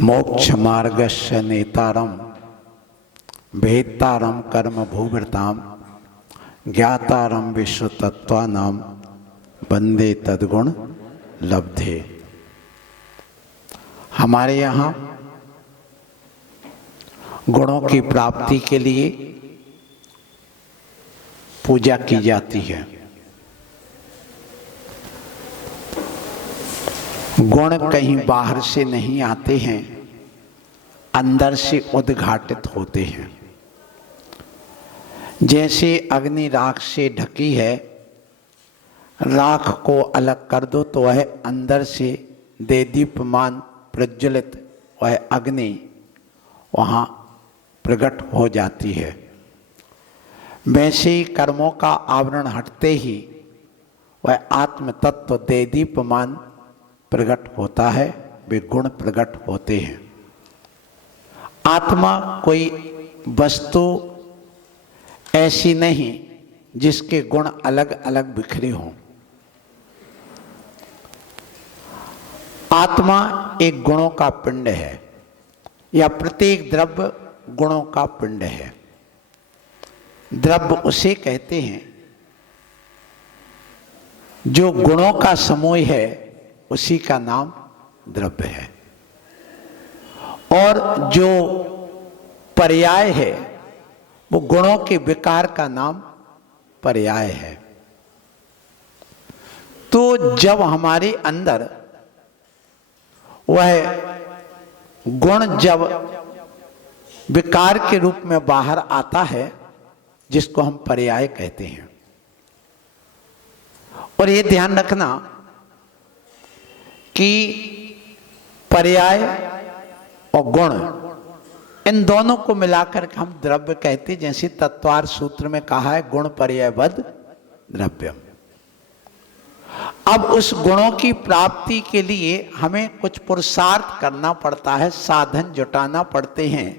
मोक्ष मार्गस्य नेतारम भेत्तारम कर्म भूवृताम ज्ञातारम विश्व तत्वानाम वंदे तद्गुण लब्धे। हमारे यहाँ गुणों की प्राप्ति के लिए पूजा की जाती है। गुण कहीं बाहर से नहीं आते हैं, अंदर से उद्घाटित होते हैं। जैसे अग्नि राख से ढकी है, राख को अलग कर दो तो वह अंदर से देदीप्यमान प्रज्वलित वह अग्नि वहाँ प्रकट हो जाती है। वैसे ही कर्मों का आवरण हटते ही वह आत्म तत्व देदीप्यमान प्रकट होता है, वे गुण प्रकट होते हैं। आत्मा कोई वस्तु ऐसी नहीं जिसके गुण अलग अलग बिखरे हों। आत्मा एक गुणों का पिंड है, या प्रत्येक द्रव्य गुणों का पिंड है। द्रव्य उसे कहते हैं जो गुणों का समूह है, उसी का नाम द्रव्य है। और जो पर्याय है वो गुणों के विकार का नाम पर्याय है। तो जब हमारे अंदर वह गुण जब विकार के रूप में बाहर आता है, जिसको हम पर्याय कहते हैं। और ये ध्यान रखना कि पर्याय और गुण इन दोनों को मिलाकर के हम द्रव्य कहते, जैसे तत्वार्थ सूत्र में कहा है गुण पर्यायवद द्रव्यम। अब उस गुणों की प्राप्ति के लिए हमें कुछ पुरुषार्थ करना पड़ता है, साधन जुटाना पड़ते हैं।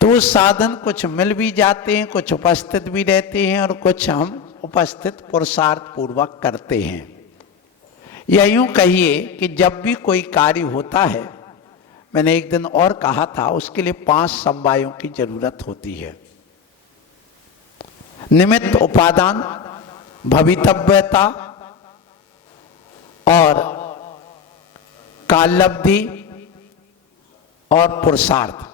तो साधन कुछ मिल भी जाते हैं, कुछ उपस्थित भी रहते हैं, और कुछ हम उपस्थित पुरुषार्थ पूर्वक करते हैं। या यूं कहिए कि जब भी कोई कार्य होता है, मैंने एक दिन और कहा था, उसके लिए 5 समवायों की जरूरत होती है। निमित्त, उपादान, भवितव्यता और काललब्धि और पुरुषार्थ।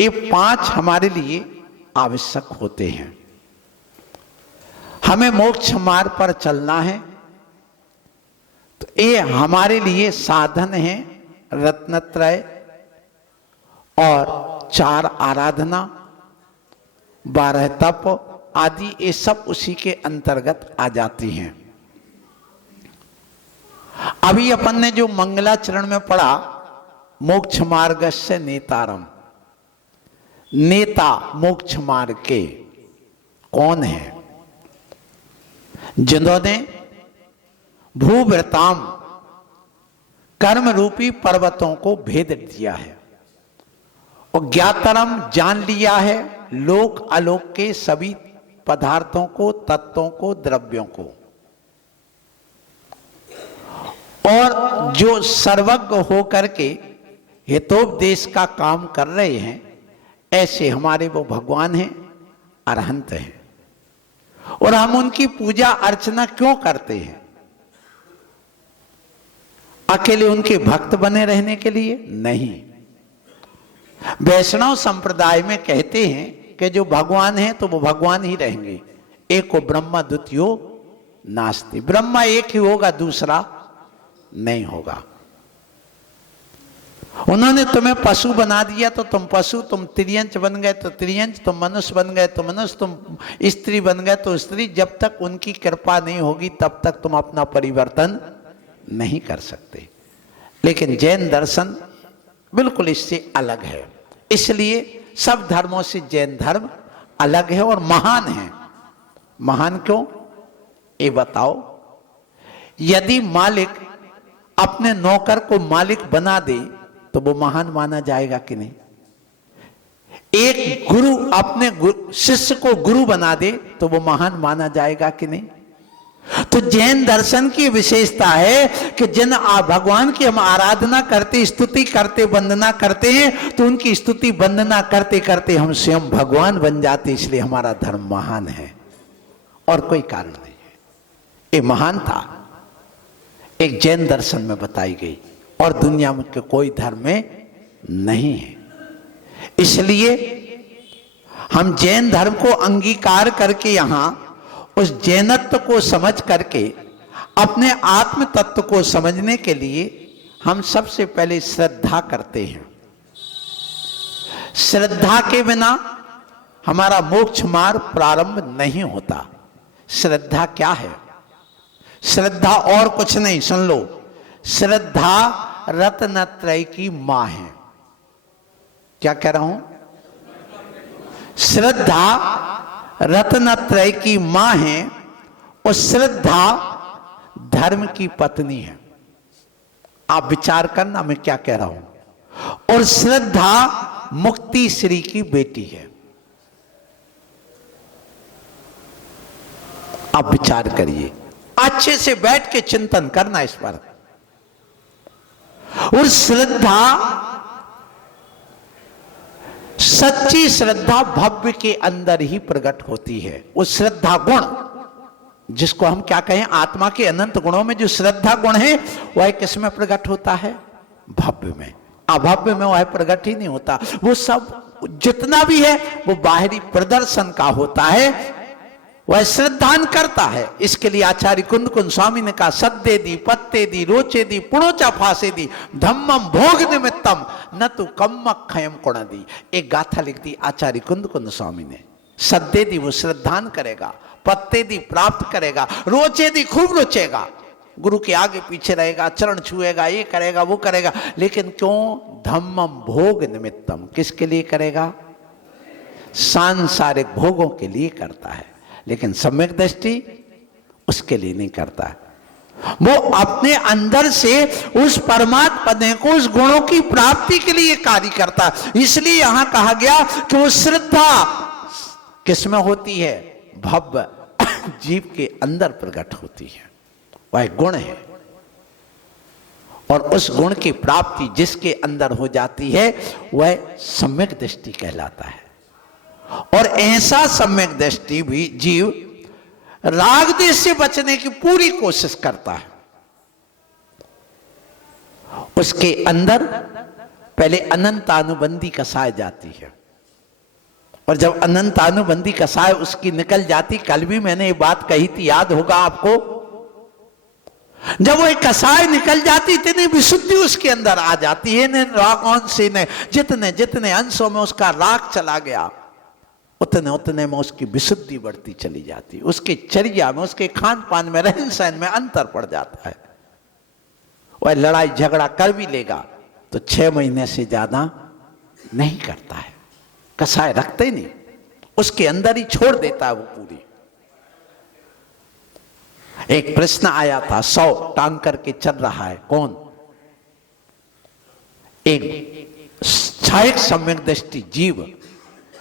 ये 5 हमारे लिए आवश्यक होते हैं। हमें मोक्ष मार्ग पर चलना है तो ये हमारे लिए साधन है। रत्नत्रय और 4 आराधना, 12 तप आदि, ये सब उसी के अंतर्गत आ जाती हैं। अभी अपन ने जो मंगलाचरण में पढ़ा, मोक्ष मार्गस्य नेतारम, नेता मोक्ष मार्ग के कौन है? जिन्होंने भूवृताम कर्म रूपी पर्वतों को भेद दिया है और ज्ञातरम जान लिया है लोक अलोक के सभी पदार्थों को, तत्वों को, द्रव्यों को। और जो सर्वज्ञ होकर के हितोपदेश का काम कर रहे हैं, ऐसे हमारे वो भगवान हैं, अरहंत हैं। और हम उनकी पूजा अर्चना क्यों करते हैं? अकेले उनके भक्त बने रहने के लिए नहीं। वैष्णव संप्रदाय में कहते हैं कि जो भगवान है तो वो भगवान ही रहेंगे। एको ब्रह्मा द्वितीयो नास्ति, ब्रह्मा एक ही होगा, दूसरा नहीं होगा। उन्होंने तुम्हें पशु बना दिया तो तुम पशु, तुम त्रियंच बन गए तो त्रियंच, तुम मनुष्य बन गए तो मनुष्य, तुम स्त्री बन गए तो स्त्री। जब तक उनकी कृपा नहीं होगी तब तक तुम अपना परिवर्तन नहीं कर सकते। लेकिन जैन दर्शन बिल्कुल इससे अलग है। इसलिए सब धर्मों से जैन धर्म अलग है और महान है। महान क्यों, ये बताओ। यदि मालिक अपने नौकर को मालिक बना दे तो वो महान माना जाएगा कि नहीं? एक गुरु अपने शिष्य को गुरु बना दे तो वो महान माना जाएगा कि नहीं? तो जैन दर्शन की विशेषता है कि जिन भगवान की हम आराधना करते, स्तुति करते, वंदना करते हैं, तो उनकी स्तुति वंदना करते करते हम स्वयं भगवान बन जाते। इसलिए हमारा धर्म महान है और कोई कारण नहीं है। ये महानता एक जैन दर्शन में बताई गई और दुनिया में के कोई धर्म में नहीं है। इसलिए हम जैन धर्म को अंगीकार करके यहां उस जैनत्व को समझ करके अपने आत्म तत्व को समझने के लिए हम सबसे पहले श्रद्धा करते हैं। श्रद्धा के बिना हमारा मोक्ष मार्ग प्रारंभ नहीं होता। श्रद्धा क्या है? श्रद्धा और कुछ नहीं, सुन लो। श्रद्धा रत्नत्रय की मां है। क्या कह रहा हूं? श्रद्धा रत्नत्रय की मां है और श्रद्धा धर्म की पत्नी है। आप विचार करना मैं क्या कह रहा हूं। और श्रद्धा मुक्ति श्री की बेटी है। आप विचार करिए, अच्छे से बैठ के चिंतन करना इस पर। और श्रद्धा, सच्ची श्रद्धा भव्य के अंदर ही प्रकट होती है। वो श्रद्धा गुण जिसको हम क्या कहें, आत्मा के अनंत गुणों में जो श्रद्धा गुण है वह किस में प्रकट होता है? भव्य में। अभव्य में वह प्रकट ही नहीं होता। वो सब जितना भी है वो बाहरी प्रदर्शन का होता है, वह श्रद्धान करता है। इसके लिए आचार्य कुंद कुंद स्वामी ने कहा, सद्दे दी पत्ते दी रोचे दी पुणोचा फासे दी धम्मम भोग निमित्तम न तो कम्मक खयम कुण दी। एक गाथा लिख दी आचार्य कुंद कुंद स्वामी ने। सद्दे दी वो श्रद्धान करेगा, पत्ते दी प्राप्त करेगा, रोचे दी खूब रोचेगा, गुरु के आगे पीछे रहेगा, चरण छुएगा, ये करेगा वो करेगा। लेकिन क्यों? धम्मम भोग निमित्तम। किसके लिए करेगा? सांसारिक भोगों के लिए करता है। लेकिन सम्यक दृष्टि उसके लिए नहीं करता है। वो अपने अंदर से उस परमात्मा को, उस गुणों की प्राप्ति के लिए कार्य करता है। इसलिए यहां कहा गया कि वो श्रद्धा किसमें होती है? भव्य जीव के अंदर प्रकट होती है। वह गुण है और उस गुण की प्राप्ति जिसके अंदर हो जाती है वह सम्यक दृष्टि कहलाता है। और ऐसा सम्यक दृष्टि भी जीव राग देश से बचने की पूरी कोशिश करता है। उसके अंदर पहले अनंतानुबंधी कसाय जाती है और जब अनंतानुबंधी कसाय उसकी निकल जाती, कल भी मैंने ये बात कही थी, याद होगा आपको। जब वो एक कसाय निकल जाती इतनी विशुद्धि उसके अंदर आ जाती है, रागों से ने जितने जितने अंशों में उसका राग चला गया उतने उतने में उसकी विशुद्धि बढ़ती चली जाती। उसके चर्या में, उसके खान पान में, रहन सहन में अंतर पड़ जाता है। वह लड़ाई झगड़ा कर भी लेगा तो 6 महीने से ज्यादा नहीं करता है। कसाय रखते ही नहीं, उसके अंदर ही छोड़ देता है वो पूरी। एक प्रश्न आया था, 100 टांग करके चल रहा है, कौन? एक छायक सम्यक दृष्टि जीव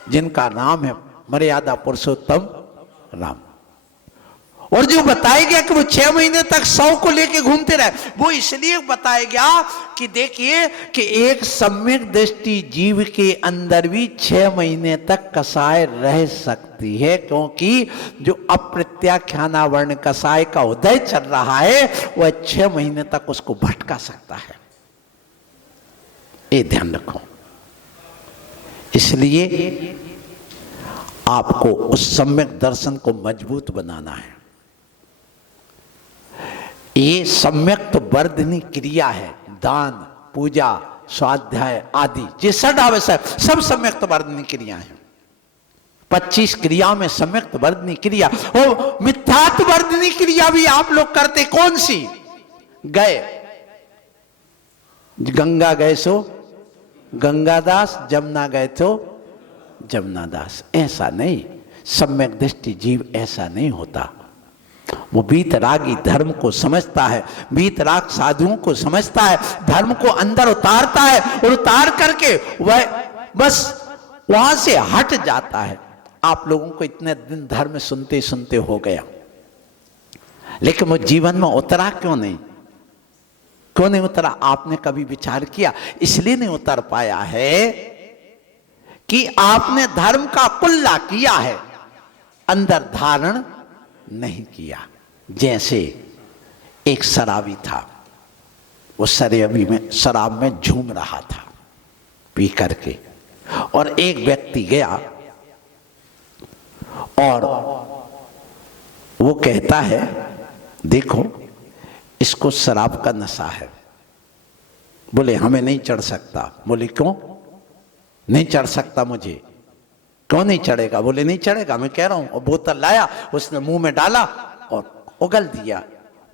जिनका नाम है मर्यादा पुरुषोत्तम राम। और जो बताया गया कि वो 6 महीने तक 100 को लेके घूमते रहे, वो इसलिए बताया गया कि देखिए कि एक सम्यक दृष्टि जीव के अंदर भी 6 महीने तक कसाय रह सकती है, क्योंकि जो अप्रत्याख्याना वर्ण कसाय का उदय चल रहा है वह 6 महीने तक उसको भटका सकता है। ये ध्यान रखो। इसलिए आपको उस सम्यक दर्शन को मजबूत बनाना है। ये सम्यक तो वर्धनी क्रिया है, दान, पूजा, स्वाध्याय आदि, ये षडावश्यक सब सम्यक तो वर्धनी क्रिया है। 25 क्रियाओं में सम्यक तो वर्धनी क्रिया और मिथ्यात्व वर्धनी क्रिया भी आप लोग करते। कौन सी? गए, गंगा गए सो गंगादास, जमुना गए तो जमुनादास। ऐसा नहीं, सम्यक दृष्टि जीव ऐसा नहीं होता। वो बीतरागी धर्म को समझता है, बीतराग साधुओं को समझता है, धर्म को अंदर उतारता है और उतार करके वह बस वहां से हट जाता है। आप लोगों को इतने दिन धर्म सुनते सुनते हो गया, लेकिन वो जीवन में उतरा क्यों नहीं? क्यों नहीं उतरा? आपने कभी विचार किया? इसलिए नहीं उतर पाया है कि आपने धर्म का कुल्ला किया है, अंदर धारण नहीं किया। जैसे एक शराबी था, वो शराब में झूम रहा था पी करके, और एक व्यक्ति गया और वो कहता है देखो इसको शराब का नशा है। बोले हमें नहीं चढ़ सकता। बोले क्यों नहीं चढ़ सकता? मुझे क्यों नहीं चढ़ेगा? बोले नहीं चढ़ेगा, मैं कह रहा हूं। और बोतल लाया, उसने मुंह में डाला और उगल दिया,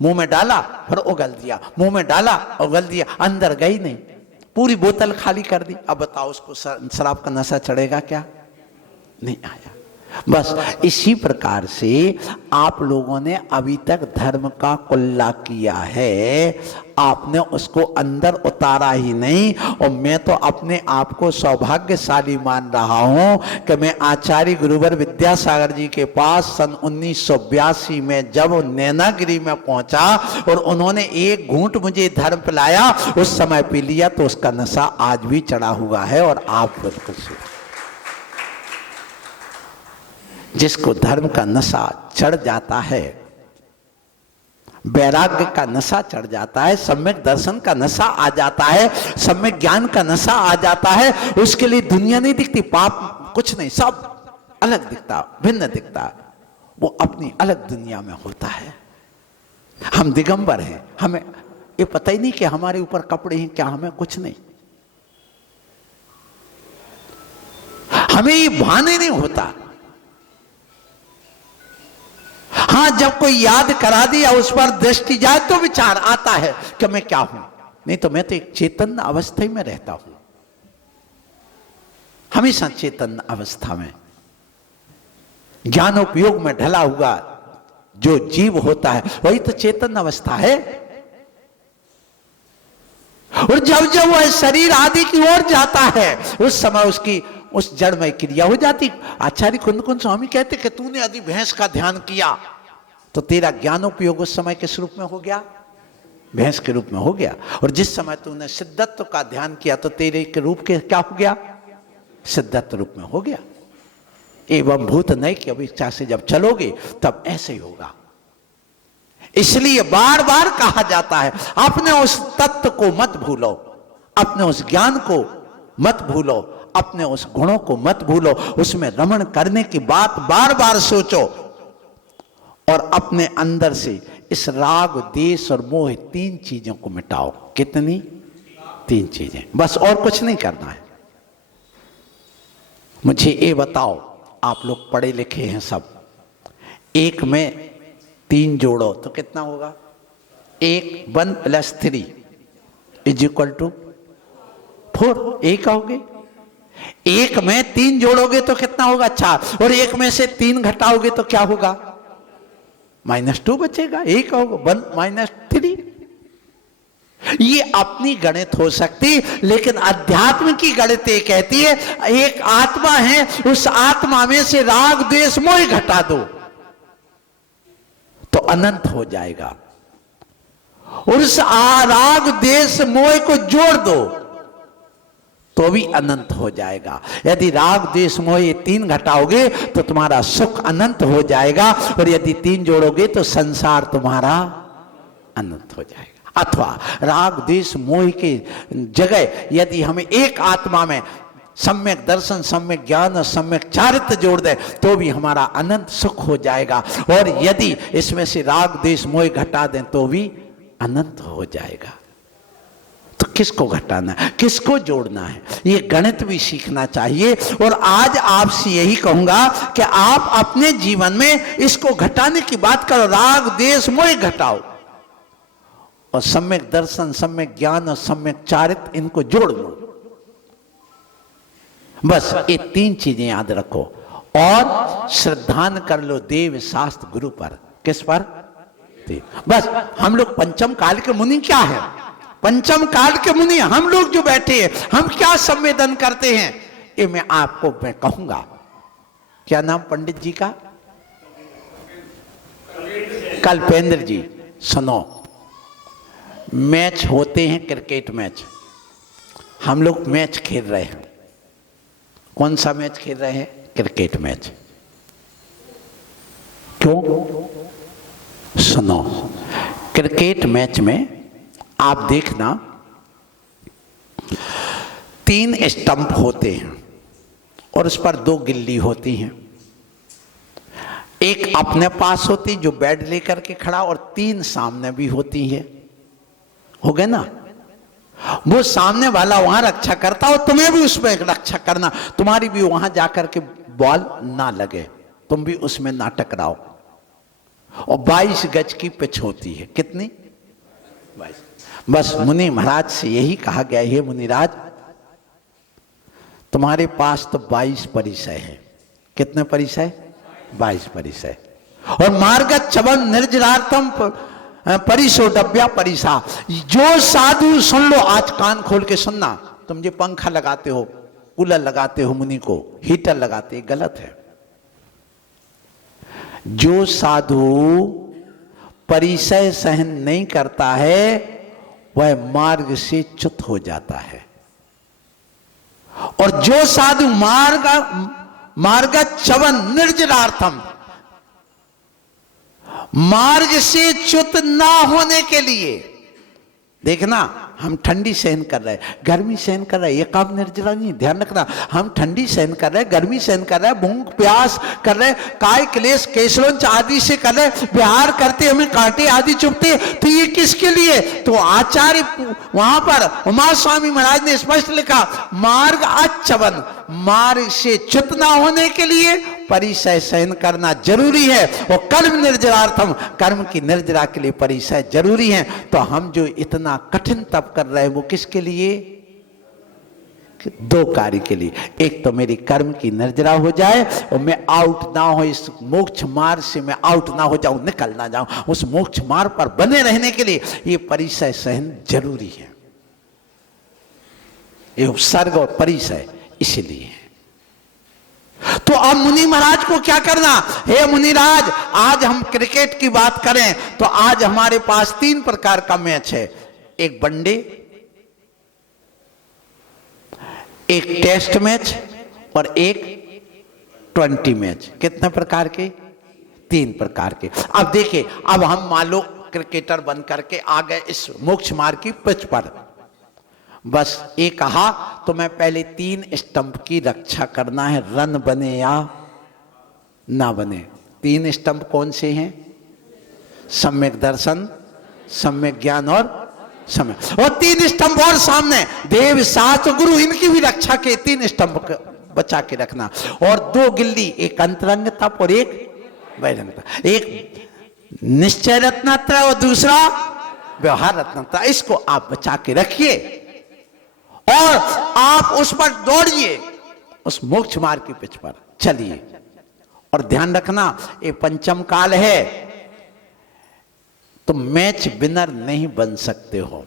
मुंह में डाला फिर उगल दिया, मुंह में डाला उगल दिया, अंदर गई नहीं, पूरी बोतल खाली कर दी। अब बताओ उसको शराब का नशा चढ़ेगा क्या? नहीं आया। बस इसी प्रकार से आप लोगों ने अभी तक धर्म का कुल्ला किया है, आपने उसको अंदर उतारा ही नहीं। और मैं तो अपने आप को सौभाग्यशाली मान रहा हूं कि मैं आचार्य गुरुवर विद्यासागर जी के पास सन 1982 में जब नैनागिरी में पहुंचा और उन्होंने एक घूंट मुझे धर्म पिलाया, उस समय पी लिया तो उसका नशा आज भी चढ़ा हुआ है। और आप बिल्कुल जिसको धर्म का नशा चढ़ जाता है, वैराग्य का नशा चढ़ जाता है, सम्यक दर्शन का नशा आ जाता है, सम्यक ज्ञान का नशा आ जाता है, उसके लिए दुनिया नहीं दिखती, पाप कुछ नहीं, सब अलग दिखता, भिन्न दिखता, वो अपनी अलग दुनिया में होता है। हम दिगंबर हैं, हमें ये पता ही नहीं कि हमारे ऊपर कपड़े हैं क्या, हमें कुछ नहीं, हमें ये भान ही नहीं होता। हाँ, जब कोई याद करा दिया, उस पर दृष्टि जाए तो विचार आता है कि मैं क्या हूं। नहीं तो मैं तो एक चेतन अवस्था में रहता हूं, हमेशा चेतन अवस्था में ज्ञानोपयोग में ढला हुआ जो जीव होता है वही तो चेतन अवस्था है। और जब जब वह शरीर आदि की ओर जाता है, उस समय उसकी उस जड़ में क्रिया हो जाती। आचार्य कुंद स्वामी कहते कि तूने यदि भैंस का ध्यान किया तो तेरा ज्ञानोपयोग उस समय किस रूप में हो गया? भैंस के रूप में हो गया। और जिस समय तूने सिद्धत्व का ध्यान किया तो तेरे के रूप के क्या हो गया? सिद्धत्व रूप में हो गया। एवं भूत नहीं कि अभिच्छा से जब चलोगे तब ऐसे ही होगा। इसलिए बार बार कहा जाता है अपने उस तत्व को मत भूलो, अपने उस ज्ञान को मत भूलो, अपने उस गुणों को मत भूलो, उसमें रमण करने की बात बार बार सोचो और अपने अंदर से इस राग, देश और मोह, तीन चीजों को मिटाओ। कितनी? तीन चीजें, बस और कुछ नहीं करना है। मुझे ये बताओ, आप लोग पढ़े लिखे हैं सब, एक में तीन जोड़ो तो कितना होगा? 1 1 + 3 = 4। एक आओगे, एक में 3 जोड़ोगे तो कितना होगा? 4। और एक में से 3 घटाओगे तो क्या होगा? -2 बचेगा। एक होगा 1 - 3। ये अपनी गणित हो सकती, लेकिन अध्यात्म की गणित ये कहती है एक आत्मा है, उस आत्मा में से राग, द्वेष, मोह घटा दो तो अनंत हो जाएगा। और उस राग, द्वेष, मोह को जोड़ दो तो भी अनंत हो जाएगा। यदि राग, द्वेष, मोह ये 3 घटाओगे तो तुम्हारा सुख अनंत हो जाएगा, और यदि 3 जोड़ोगे तो संसार तुम्हारा अनंत हो जाएगा। अथवा राग, द्वेष, मोह की जगह यदि हमें एक आत्मा में सम्यक दर्शन, सम्यक ज्ञान और सम्यक चारित्र जोड़ दे तो भी हमारा अनंत सुख हो जाएगा। और यदि इसमें से राग, द्वेष, मोह घटा दें तो भी अनंत हो जाएगा। तो किसको घटाना है, किसको जोड़ना है, ये गणित भी सीखना चाहिए। और आज आपसे यही कहूंगा कि आप अपने जीवन में इसको घटाने की बात करो। राग, द्वेष, मोह घटाओ और सम्यक दर्शन, सम्यक ज्ञान और सम्यक चारित्र इनको जोड़ लो। बस ये 3 चीजें याद रखो और श्रद्धान कर लो देव, शास्त्र, गुरु पर। किस पर? बस हम लोग पंचम काल के मुनि क्या है? पंचम काल के मुनि हम लोग जो बैठे हैं, हम क्या संवेदन करते हैं ये मैं आपको कहूंगा। क्या नाम पंडित जी का? कल्पेंद्र जी सुनो, मैच होते हैं, क्रिकेट मैच, हम लोग मैच खेल रहे हैं। कौन सा मैच खेल रहे हैं? Cricket match. क्यों? सुनो, क्रिकेट मैच में आप देखना 3 स्टंप होते हैं और उस पर 2 गिल्ली होती हैं। एक अपने पास होती जो बैट लेकर के खड़ा, और 3 सामने भी होती है। हो गए ना? वो सामने वाला वहां रक्षा करता हो, तुम्हें भी उसमें रक्षा करना, तुम्हारी भी वहां जाकर के बॉल ना लगे, तुम भी उसमें ना टकराओ। और 22 गज की पिच होती है। कितनी? 22। बस मुनि महाराज से यही कहा गया है, मुनिराज तुम्हारे पास तो 22 परिसय है। कितने परिसय? 22 परिसय। और मार्ग चवन निर्जरार्थम परिसोडव्या परिसा। जो साधु, सुन लो, आज कान खोल के सुनना, तुम जो पंखा लगाते हो, कूलर लगाते हो, मुनि को हीटर लगाते, गलत है। जो साधु परिसय सहन नहीं करता है वह मार्ग से च्युत हो जाता है। और जो साधु मार्ग चवन निर्जरार्थम, मार्ग से च्युत ना होने के लिए, देखना हम ठंडी सहन कर रहे हैं, गर्मी सहन कर रहे हैं, ये काम निर्जरा नहीं। ध्यान रखना, हम ठंडी सहन कर रहे हैं, गर्मी सहन कर रहे हैं, भूख प्यास कर रहे हैं, काय क्लेश केसलोंच आदि से कर रहे हैं, विहार करते हमें कांटे आदि चुभते, तो ये किसके लिए? तो आचार्य वहां पर उमा स्वामी महाराज ने स्पष्ट लिखा, मार्ग आचवन, मार्ग से च्युत ना होने के लिए परिसय सहन करना जरूरी है। और कर्म निर्जरार्थम, कर्म की निर्जरा के लिए परिसय जरूरी है। तो हम जो इतना कठिन तप कर रहे हैं वो किसके लिए? 2 कार्य के लिए। एक तो मेरी कर्म की निर्जरा हो जाए और मैं आउट ना हो, इस मोक्ष मार्ग से मैं आउट ना हो जाऊं, निकल ना जाऊं, उस मोक्ष मार्ग पर बने रहने के लिए ये परिसय सहन जरूरी है। ये उपसर्ग और परिसय इसलिए है। तो अब मुनि महाराज को क्या करना? हे मुनिराज, आज हम क्रिकेट की बात करें तो आज हमारे पास 3 प्रकार का मैच है। एक वनडे, एक टेस्ट मैच और एक 20 मैच। कितने प्रकार के? 3 प्रकार के। अब देखिए, अब हम मान लो क्रिकेटर बन करके आ गए इस मोक्ष मार्ग की पिच पर। बस ये कहा तो मैं पहले 3 स्टंप की रक्षा करना है, रन बने या ना बने। 3 स्टंप कौन से हैं? सम्यक दर्शन, सम्यक ज्ञान और सम्यक। और 3 स्टंप और सामने देव शास्त्र गुरु, इनकी भी रक्षा के 3 स्टंप बचा के रखना। और 2 गिल्ली, एक अंतरंग तप और एक बहिरंग तप। एक निश्चय रत्नत्र और दूसरा व्यवहार रत्नत्र। इसको आप बचा के रखिए और आप उस पर दौड़िए, उस मोक्ष मार्ग की पिच पर चलिए। और ध्यान रखना, ये पंचम काल है, तो मैच विनर नहीं बन सकते हो।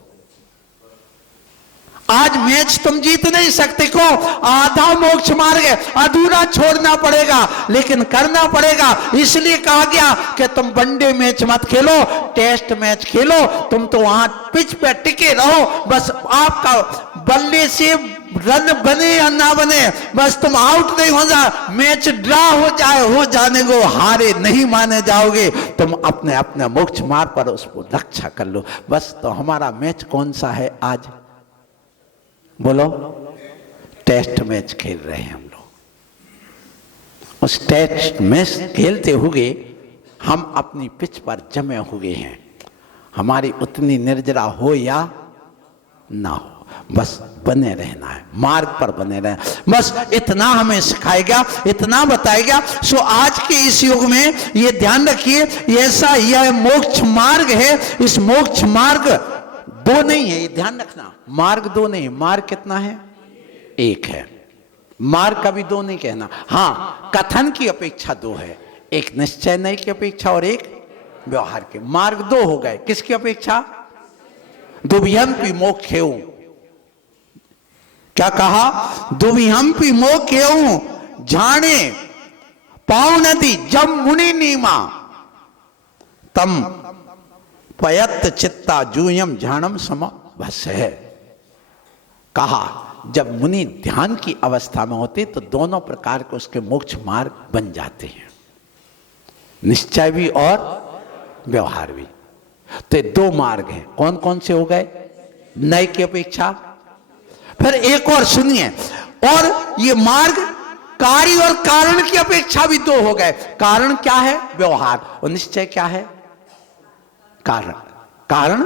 आज मैच तुम जीत नहीं सकते। को आधा मोक्ष मार्ग है, अधूरा छोड़ना पड़ेगा, लेकिन करना पड़ेगा। इसलिए कहा गया कि तुम वनडे मैच मत खेलो, टेस्ट मैच खेलो। तुम तो वहां पिच पे टिके रहो, बस आपका बल्ले से रन बने या ना बने, बस तुम आउट नहीं हो जा, मैच ड्रा हो जाए, हो जाने को हारे नहीं माने जाओगे। तुम अपने अपने मोक्ष मार्ग पर उसको रक्षा कर लो। बस तो हमारा मैच कौन सा है आज? बोलो। टेस्ट मैच खेल रहे हैं हम लोग। उस टेस्ट मैच खेलते हुए हम अपनी पिच पर जमे हुए हैं। हमारी उतनी निर्जरा हो या ना हो, बस बने रहना है, मार्ग पर बने रहना। बस इतना हमें सिखाया गया, इतना बताया गया। सो आज के इस युग में ये ध्यान रखिए, ऐसा यह मोक्ष मार्ग है। इस मोक्ष मार्ग 2 नहीं है, ये ध्यान रखना। मार्ग 2 नहीं, मार्ग कितना है? 1 है। मार्ग कभी 2 नहीं कहना। हाँ, कथन की अपेक्षा 2 है, एक निश्चय नहीं की अपेक्षा और एक व्यवहार के। मार्ग 2 हो गए, किसकी अपेक्षा? दुभियंपि मोक्षेऊ। क्या कहा? दुभियंपि मोक्षेऊ जाने पाऊ नदी जब मुनि नीमा। तम पयत चित्ता जूयम ध्यानम सम भस्य है। कहा जब मुनि ध्यान की अवस्था में होते तो दोनों प्रकार के उसके मोक्ष मार्ग बन जाते हैं, निश्चय भी और व्यवहार भी। तो दो मार्ग हैं, कौन कौन से हो गए नए की अपेक्षा। फिर एक और सुनिए, और ये मार्ग कार्य और कारण की अपेक्षा भी दो हो गए। कारण क्या है व्यवहार, और निश्चय क्या है कारण। कारण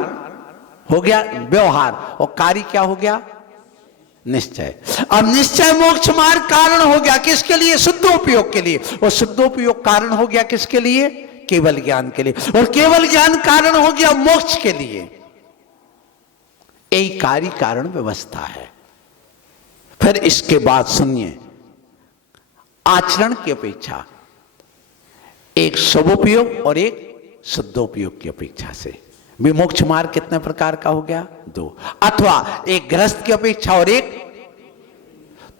हो गया व्यवहार और कार्य क्या हो गया निश्चय। अब निश्चय मोक्ष मार्ग कारण हो गया किसके लिए शुद्धोपयोग के लिए, और शुद्धोपयोग कारण हो गया किसके लिए केवल ज्ञान के लिए, और केवल ज्ञान कारण हो गया मोक्ष के लिए। यही कार्य कारण व्यवस्था है। फिर इसके बाद सुनिए, आचरण की अपेक्षा एक शुभोपयोग और एक शुद्धोपयोग की अपेक्षा से भी मोक्ष मार्ग कितने प्रकार का हो गया दो, अथवा एक गृहस्थ की अपेक्षा और एक,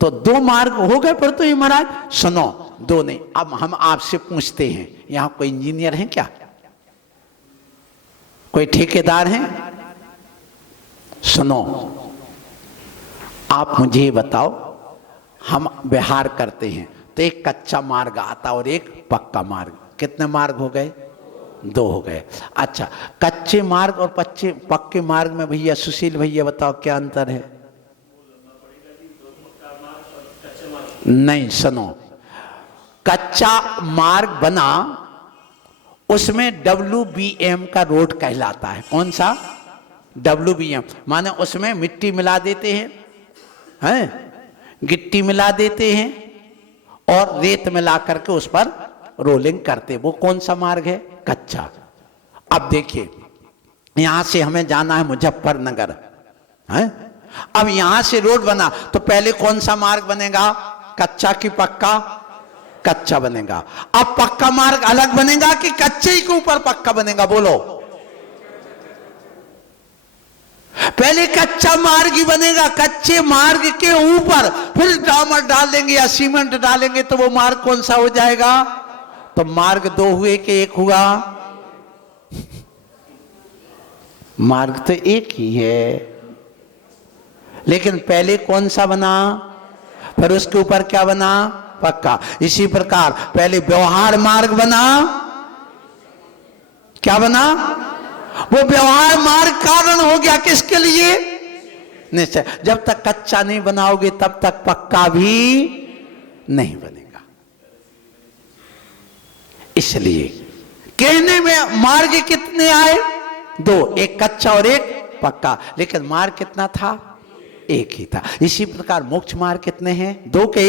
तो दो मार्ग हो गए। पर तो ये महाराज सुनो दो नहीं। अब हम आपसे पूछते हैं, यहां कोई इंजीनियर है क्या, कोई ठेकेदार है? सुनो आप मुझे बताओ, हम विहार करते हैं तो एक कच्चा मार्ग आता और एक पक्का मार्ग, कितने मार्ग हो गए दो हो गए। अच्छा कच्चे मार्ग और पक्के मार्ग में भैया सुशील भैया बताओ क्या अंतर है? नहीं सुनो, कच्चा मार्ग बना उसमें WBM का रोड कहलाता है। कौन सा WBM, माने उसमें मिट्टी मिला देते हैं, गिट्टी मिला देते हैं और रेत मिला करके उस पर रोलिंग करते, वो कौन सा मार्ग है कच्चा। अब देखिए यहां से हमें जाना है मुजफ्फरनगर, है अब यहां से रोड बना तो पहले कौन सा मार्ग बनेगा कच्चा की पक्का, कच्चा बनेगा। अब पक्का मार्ग अलग बनेगा कि कच्चे के ऊपर पक्का बनेगा, बोलो। पहले कच्चा मार्ग ही बनेगा, कच्चे मार्ग के ऊपर फिर डामर डाल देंगे या सीमेंट डालेंगे तो वो मार्ग कौन सा हो जाएगा। तो मार्ग दो हुए कि एक हुआ, मार्ग तो एक ही है, लेकिन पहले कौन सा बना फिर उसके ऊपर क्या बना पक्का। इसी प्रकार पहले व्यवहार मार्ग बना, क्या बना वो व्यवहार मार्ग कारण हो गया किसके लिए निश्चय। जब तक कच्चा नहीं बनाओगे तब तक पक्का भी नहीं बनेगा। इसलिए कहने में मार्ग कितने आए दो, एक कच्चा और एक पक्का, लेकिन मार्ग कितना था एक ही था। इसी प्रकार मोक्ष मार्ग कितने हैं दो के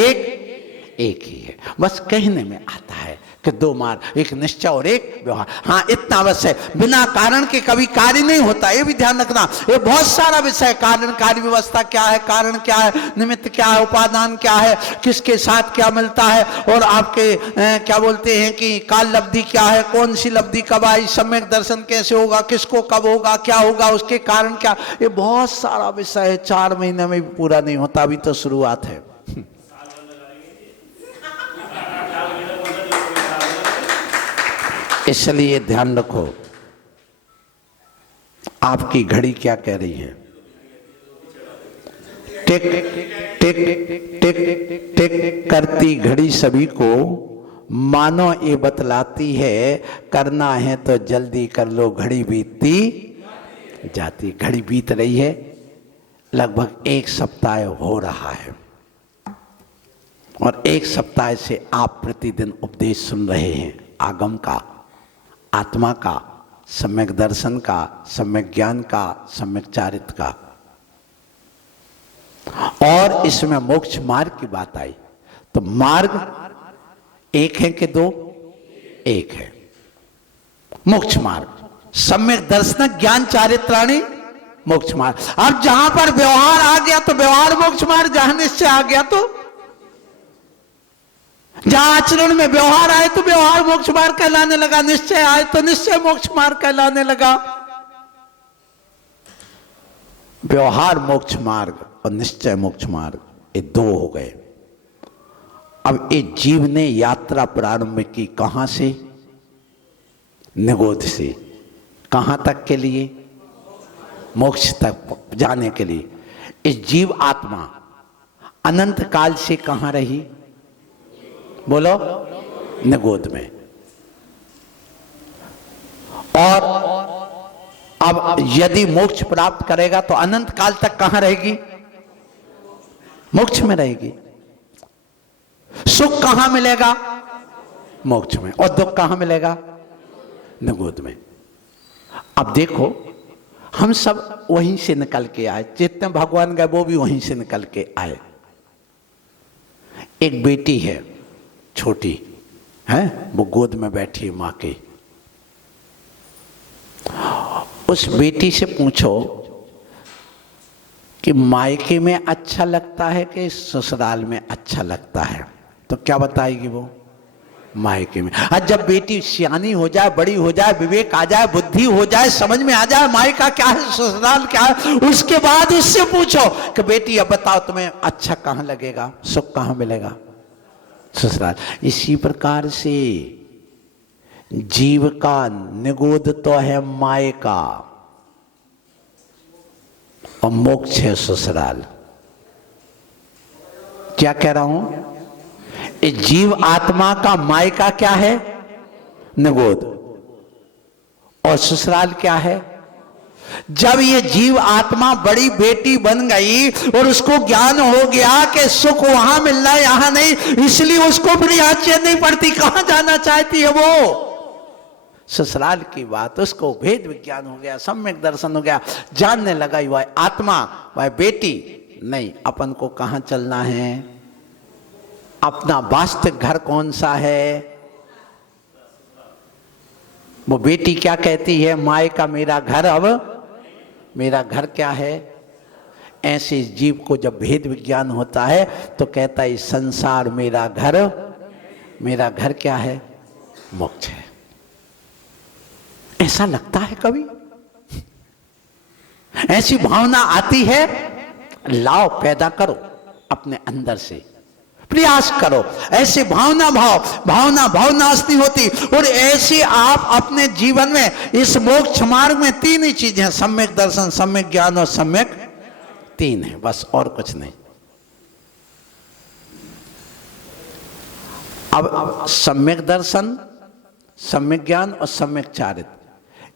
एक ही है। बस कहने में आता है कि दो मार्ग, एक निश्चय और एक व्यवहार। हाँ इतना बस है, बिना कारण के कभी कार्य नहीं होता, ये भी ध्यान रखना। ये बहुत सारा विषय, कारण कार्य व्यवस्था क्या है, कारण क्या है, निमित्त क्या है, उपादान क्या है, किसके साथ क्या मिलता है, और आपके क्या बोलते हैं कि काल लब्धि क्या है, कौन सी लब्धि कब आई, सम्यक दर्शन कैसे होगा, किसको कब होगा, क्या होगा, उसके कारण क्या, ये बहुत सारा विषय है। 4 महीने में भी पूरा नहीं होता, अभी तो शुरुआत है। इसलिए ध्यान रखो। आपकी घड़ी क्या कह रही है, टिक टिक टिक टिक करती घड़ी सभी को मानो ये बतलाती है, करना है तो जल्दी कर लो घड़ी बीतती जाती। घड़ी बीत रही है, लगभग 1 सप्ताह हो रहा है, और 1 सप्ताह से आप प्रतिदिन उपदेश सुन रहे हैं, आगम का, आत्मा का, सम्यक दर्शन का, सम्यक ज्ञान का, सम्यक चारित्र का। और इसमें मोक्ष मार्ग की बात आई तो मार्ग एक है कि दो, एक है मोक्ष मार्ग। सम्यक दर्शन ज्ञान चारित्राणी मोक्ष मार्ग। अब जहां पर व्यवहार आ गया तो व्यवहार मोक्ष मार्ग, जहां निश्चय आ गया तो, जहां आचरण में व्यवहार आए तो व्यवहार मोक्ष मार्ग कहलाने लगा, निश्चय आए तो निश्चय मोक्ष मार्ग कहलाने लगा। व्यवहार मोक्ष मार्ग और निश्चय मोक्ष मार्ग ये दो हो गए। अब इस जीव ने यात्रा प्रारंभ की कहां से, निगोद से। कहां तक के लिए? मोक्ष तक जाने के लिए। इस जीव आत्मा अनंत काल से कहां रही? बोलो, निगोद में। और अब यदि मोक्ष प्राप्त करेगा तो अनंत काल तक कहां रहेगी? मोक्ष में रहेगी। सुख कहां मिलेगा? मोक्ष में। और दुख कहां मिलेगा? निगोद में। अब देखो, हम सब वहीं से निकल के आए, जितने भगवान गए वो भी वहीं से निकल के आए। एक बेटी है छोटी, है, वो गोद में बैठी है मां के। उस बेटी से पूछो कि मायके में अच्छा लगता है कि ससुराल में अच्छा लगता है, तो क्या बताएगी वो? मायके में। आज जब बेटी सियानी हो जाए, बड़ी हो जाए, विवेक आ जाए, बुद्धि हो जाए, समझ में आ जाए मायका क्या है, ससुराल क्या है, उसके बाद उससे पूछो कि बेटी अब बताओ तुम्हें अच्छा कहां लगेगा, सुख कहां मिलेगा? ससुराल। इसी प्रकार से जीव का निगोद तो है मायका और मोक्ष है ससुराल। क्या कह रहा हूं? इस जीव आत्मा का मायका क्या है? निगोद। और ससुराल क्या है? जब ये जीव आत्मा बड़ी बेटी बन गई और उसको ज्ञान हो गया कि सुख वहां मिलना है यहां नहीं, इसलिए उसको फिर यहां चैन नहीं पड़ती। कहां जाना चाहती है वो? ससुराल की बात। उसको भेद विज्ञान हो गया, सम्यक दर्शन हो गया, जानने लगा वह आत्मा, वह बेटी नहीं, अपन को कहां चलना है, अपना वास्तविक घर कौन सा है। वो बेटी क्या कहती है? माए का मेरा घर, अब मेरा घर क्या है? ऐसे जीव को जब भेद विज्ञान होता है तो कहता है संसार मेरा घर क्या है? मोक्ष है। ऐसा लगता है कभी? ऐसी भावना आती है? लाओ, पैदा करो अपने अंदर से, प्रयास करो। ऐसे भावना असली होती। और ऐसे आप अपने जीवन में इस मोक्ष मार्ग में तीन ही चीजें हैं, सम्यक दर्शन, सम्यक ज्ञान और सम्यक, तीन है बस, और कुछ नहीं। अब सम्यक दर्शन, सम्यक ज्ञान और सम्यक चारित्र,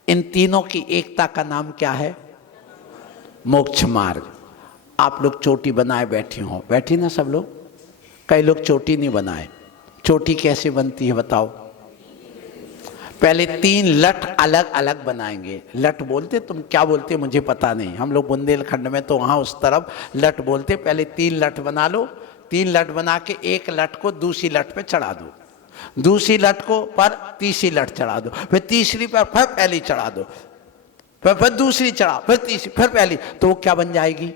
इन तीनों की एकता का नाम क्या है? मोक्ष मार्ग। आप लोग चोटी बनाए बैठी ना सब लोग? कई लोग चोटी नहीं बनाए। चोटी कैसे बनती है बताओ? पहले 3 लठ अलग अलग बनाएंगे। लठ बोलते, तुम क्या बोलते मुझे पता नहीं, हम लोग बुंदेलखंड में तो वहाँ उस तरफ लठ बोलते। पहले 3 लठ बना लो। 3 लठ बना के एक लठ को दूसरी लठ पे चढ़ा दो, दूसरी लठ को पर तीसरी लठ चढ़ा दो, फिर तीसरी पर फिर पहली चढ़ा दो, फिर दूसरी चढ़ा, फिर तीसरी, फिर पहली, तो वो क्या बन जाएगी?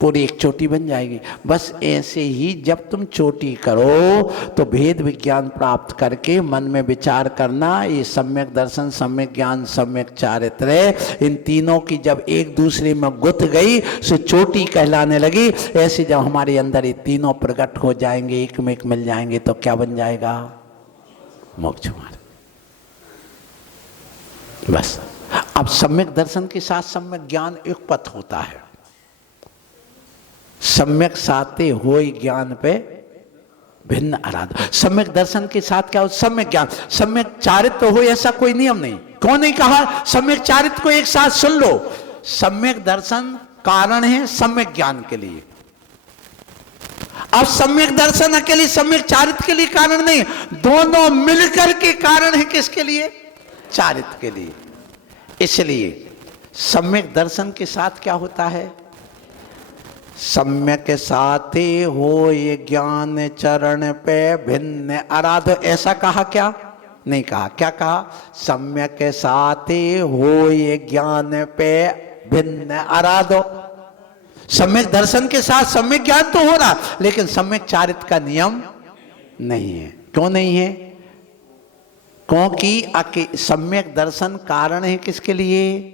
पूरी एक चोटी बन जाएगी। बस ऐसे ही जब तुम चोटी करो तो भेद विज्ञान प्राप्त करके मन में विचार करना, ये सम्यक दर्शन, सम्यक ज्ञान, सम्यक चारित्र, इन तीनों की जब एक दूसरे में गुथ गई सो चोटी कहलाने लगी। ऐसे जब हमारे अंदर ये तीनों प्रकट हो जाएंगे, एक में एक मिल जाएंगे, तो क्या बन जाएगा? मोक्ष मार्ग। बस। अब सम्यक दर्शन के साथ सम्यक ज्ञान एक पथ होता है। सम्यक साते होय ज्ञान पे भिन्न आराधना। सम्यक दर्शन के साथ क्या हो? सम्यक ज्ञान। सम्यक चारित्र हो ऐसा कोई नियम नहीं। कौन नहीं कहा? सम्यक चारित्र को एक साथ सुन लो। सम्यक दर्शन कारण है सम्यक ज्ञान के लिए। अब सम्यक दर्शन अकेले सम्यक चारित्र के लिए कारण नहीं, दोनों मिलकर के कारण है। किसके लिए? चारित्र के लिए। इसलिए सम्यक दर्शन के साथ क्या होता है? सम्यक साथे हो ये ज्ञान चरण पे भिन्न आराधो। ऐसा कहा क्या? नहीं कहा। क्या कहा? सम्यक साथे हो ये ज्ञान पे भिन्न आराधो। सम्यक दर्शन के साथ सम्यक ज्ञान तो हो रहा, लेकिन सम्यक चारित्र का नियम नहीं है। क्यों नहीं है? क्योंकि सम्यक दर्शन कारण है किसके लिए?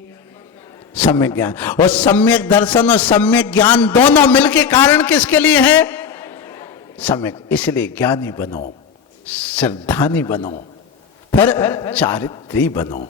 सम्यक ज्ञान। और सम्यक दर्शन और सम्यक ज्ञान दोनों मिलके कारण किसके लिए है? सम्यक। इसलिए ज्ञानी बनो, श्रद्धानी बनो, फिर चारित्री बनो।